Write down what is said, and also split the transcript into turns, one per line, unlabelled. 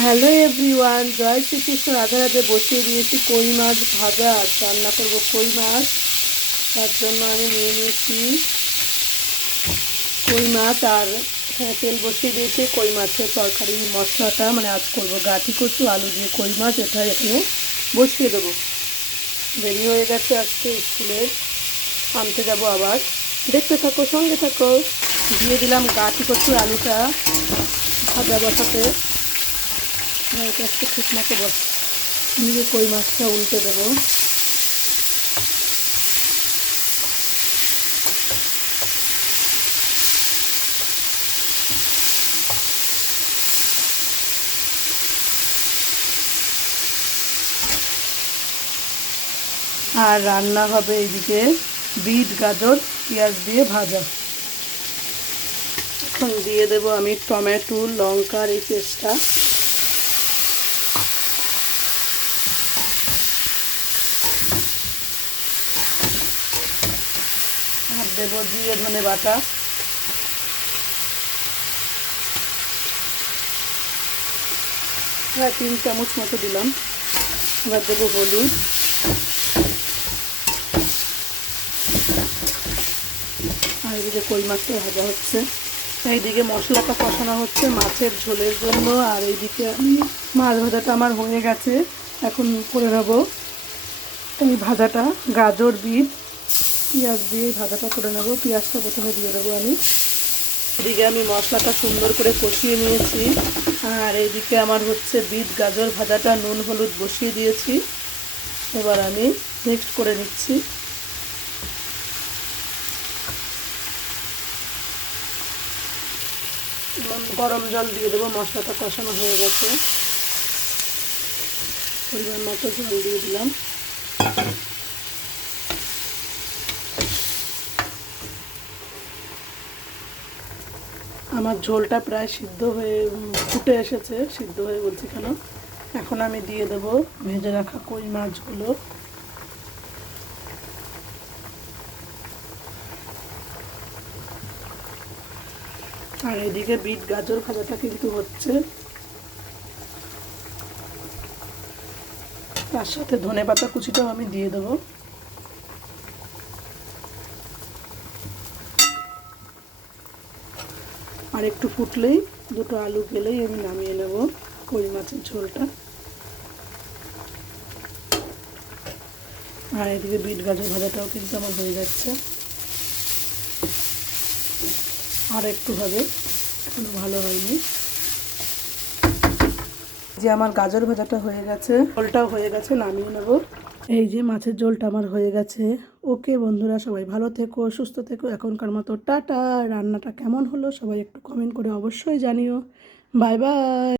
Hello everyone, জয় শ্রীকৃষ্ণ রাধা রাধে বসিয়ে দিয়েছি কই মাছ ভাজা রান্না করব কই মাছ। তার জন্য আমি নিয়ে নিয়েছি কই মাছ, আর এখানে তেল বসিয়ে দিয়েছি কই মাছের তরকারি, মশলাটা। মানে আজ করব গাঠি কচু, আলু দিয়ে কই মাছ, এটা এখানে বসিয়ে দেবো। দেরি হয়ে গেছে আজকে স্কুলে, আনতে যাব আবার। দেখতে থাকো, সঙ্গে থাকো। দিয়ে দিলাম গাঠি কচু, আলুটা ভাজা বসাতে। এটা একটু ঠিক মতো বস কই মাছটা উল্টে দেবো। আর রান্না হবে এইদিকে বিট, গাজর, পেঁয়াজ দিয়ে ভাজা। এখন দিয়ে দেবো আমি টমেটো, লঙ্কার এই পেস্টটা। আর দেবো জিরে ধনে বাটা। প্রায় তিন চামচ মতো দিলাম। এবার দেবো হলুদ। আর এদিকে কই মাছটা ভাজা হচ্ছে। এইদিকে মশলাটা কষানো হচ্ছে মাছের ঝোলের জন্য। আর এইদিকে আমি মাছ ভাজাটা আমার হয়ে গেছে। এখন করে নেব। এই ভাজাটা গাজর, বিট পেঁয়াজ দিয়ে ভাজাটা করে নেব। পেঁয়াজটা প্রথমে দিয়ে দেবো আমি। এদিকে আমি মশলাটা সুন্দর করে কষিয়ে নিয়েছি। আর এইদিকে আমার হচ্ছে বিট গাজর ভাজাটা নুন হলুদ বসিয়ে দিয়েছি। এবার আমি মিক্সড করে নিচ্ছি। গরম জল দিয়ে দেবো। মশলাটা কষানো হয়ে গেছে। পরিমাণ মতো জল দিয়ে দিলাম। আমার ঝোলটা প্রায় সিদ্ধ হয়ে ফুটে এসেছে, সিদ্ধ হয়ে বলছি কেন? এখন আমি দিয়ে দেব ভেজে রাখা কই মাছগুলো। আর এদিকে বিট গাজর ভাজাটা কিন্তু হচ্ছে। তার সাথে ধনে পাতা কুচিটাও আমি দিয়ে দেবো। আর একটু ফুটলেই দুটো আলু গেলেই আমি নামিয়ে নেব কই মাছের ঝোলটা। আর এদিকে বিট গাজর ভাজাটাও কিন্তু আমার হয়ে যাচ্ছে। আর একটু হবে, এখনও ভালো হয়নি। যে আমার গাজর ভাজাটা হয়ে গেছে, ঝোলটাও হয়ে গেছে, নামিয়ে নেব। এই যে মাছের ঝোলটা আমার হয়ে গেছে। ওকে বন্ধুরা, সবাই ভালো থেকো, সুস্থ থেকো। এখনকার মতো টাটা। রান্নাটা কেমন হলো সবাই একটু কমেন্ট করে অবশ্যই জানিও। Bye bye